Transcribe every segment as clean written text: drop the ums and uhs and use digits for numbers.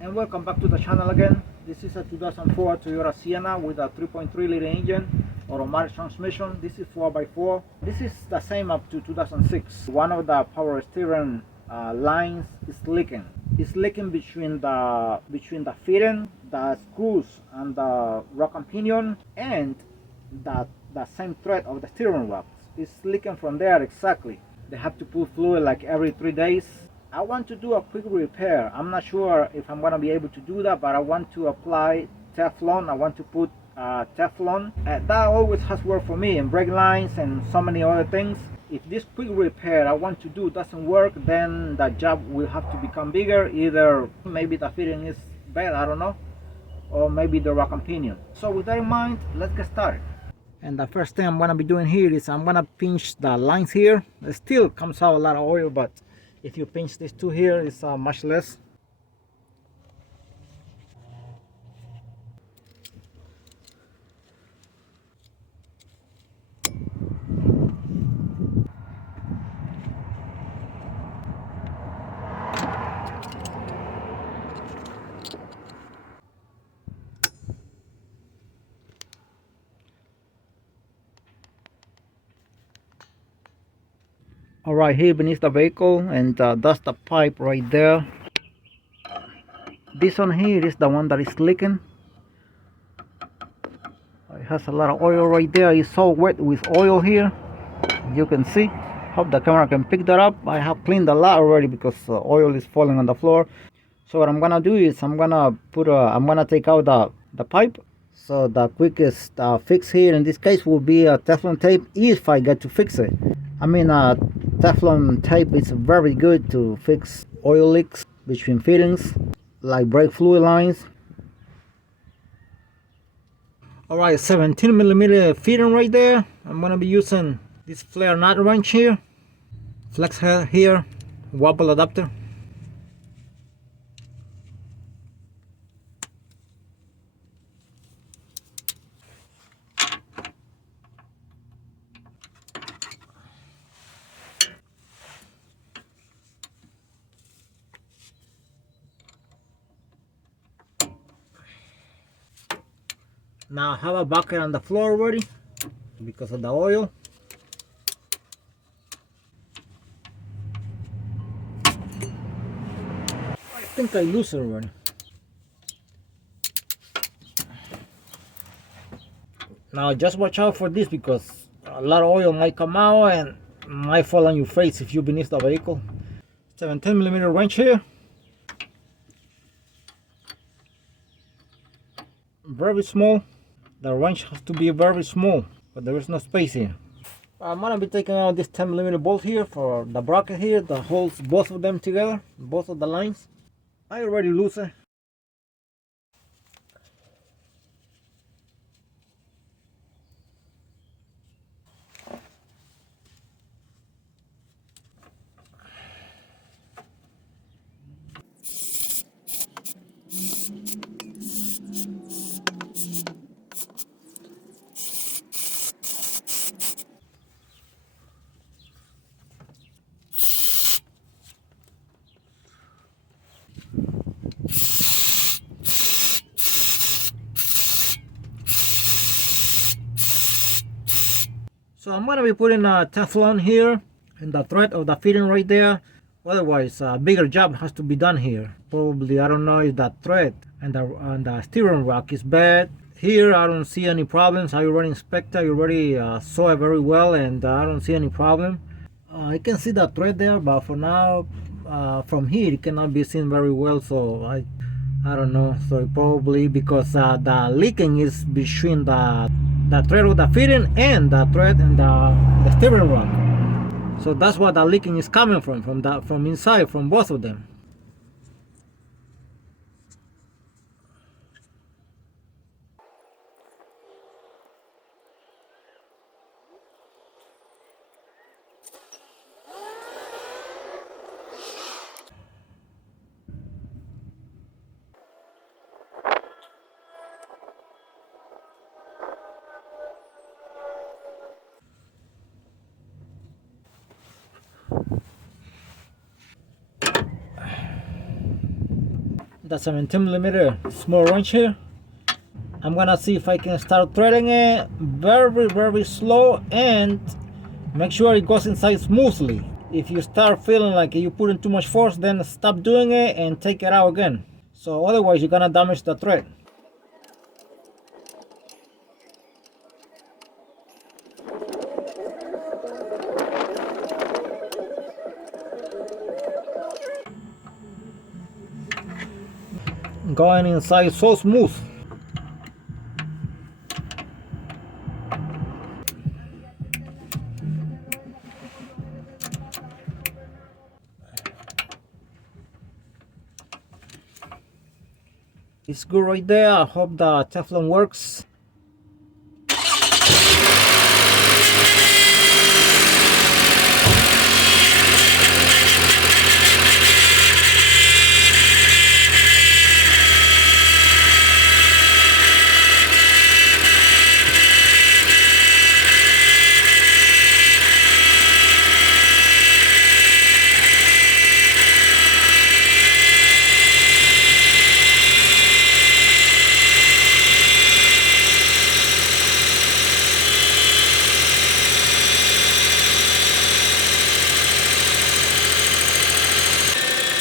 And welcome back to the channel again. This is a 2004 Toyota Sienna with a 3.3 liter engine, automatic transmission. This is 4x4. This is the same up to 2006. One of the power steering lines is leaking. It's leaking between the fitting, the screws, and the rack and pinion, and the same thread of the steering rack. It's leaking from there exactly. They have to put fluid like every 3 days. I want to do a quick repair. I'm not sure if I'm gonna be able to do that, but I want to apply Teflon. I want to put Teflon. That always has worked for me, and brake lines and so many other things. If this quick repair I want to do doesn't work, then the job will have to become bigger. Either maybe the fitting is bad, I don't know, or maybe the rack and pinion. So with that in mind, let's get started. And the first thing I'm gonna be doing here is I'm gonna pinch the lines here. It still comes out a lot of oil, but if you pinch these two here, it's much less. All right, here beneath the vehicle, and that's the pipe right there. This one here is the one that is leaking. It has a lot of oil right there. It's so wet with oil here. You can see. Hope the camera can pick that up. I have cleaned a lot already because oil is falling on the floor. So what I'm gonna do is I'm gonna take out the pipe. So the quickest fix here in this case will be a Teflon tape if I get to fix it. I mean, Teflon tape is very good to fix oil leaks between fittings, like brake fluid lines. Alright, 17mm fitting right there. I'm gonna be using this flare nut wrench here, flex head here, wobble adapter. Now I have a bucket on the floor already because of the oil. I think I lose it already. Now just watch out for this because a lot of oil might come out and might fall on your face if you're beneath the vehicle. 17mm wrench here. Very small. The wrench has to be very small, but there is no space here. I'm gonna be taking out this 10mm bolt here for the bracket here that holds both of them together, both of the lines. I already lose it. So I'm gonna be putting a Teflon here in the thread of the fitting right there. Otherwise, a bigger job has to be done here. Probably, I don't know if that thread and the steering rack is bad. Here, I don't see any problems. I already inspected, I already saw it very well, and I don't see any problem. I can see the thread there, but for now, from here, it cannot be seen very well. So I don't know. So probably because the leaking is between the thread of the fitting and the thread and the steering rack. So that's what the leaking is coming from inside, from both of them. the 17mm small wrench here. I'm gonna see if I can start threading it very slow and make sure it goes inside smoothly. If you start feeling like you put in too much force, then stop doing it and take it out again. So otherwise you're gonna damage the thread. Going inside so smooth. It's good right there. I hope the Teflon works.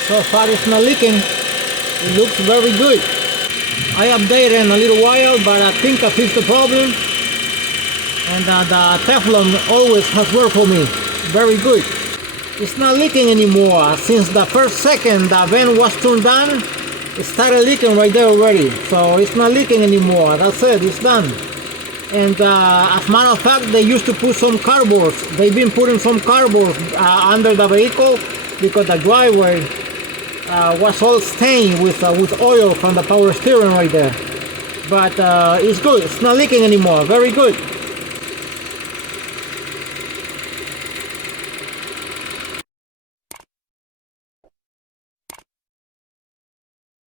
So far it's not leaking. It looks very good. I updated in a little while, but I think I fixed the problem. And the Teflon always has worked for me. Very good. It's not leaking anymore. Since the first second the vent was turned on, it started leaking right there already. So it's not leaking anymore. That's it. It's done. And as a matter of fact, they used to put some cardboard. They've been putting some cardboard under the vehicle because the driveway was all stained with oil from the power steering right there. But it's good. It's not leaking anymore. Very good.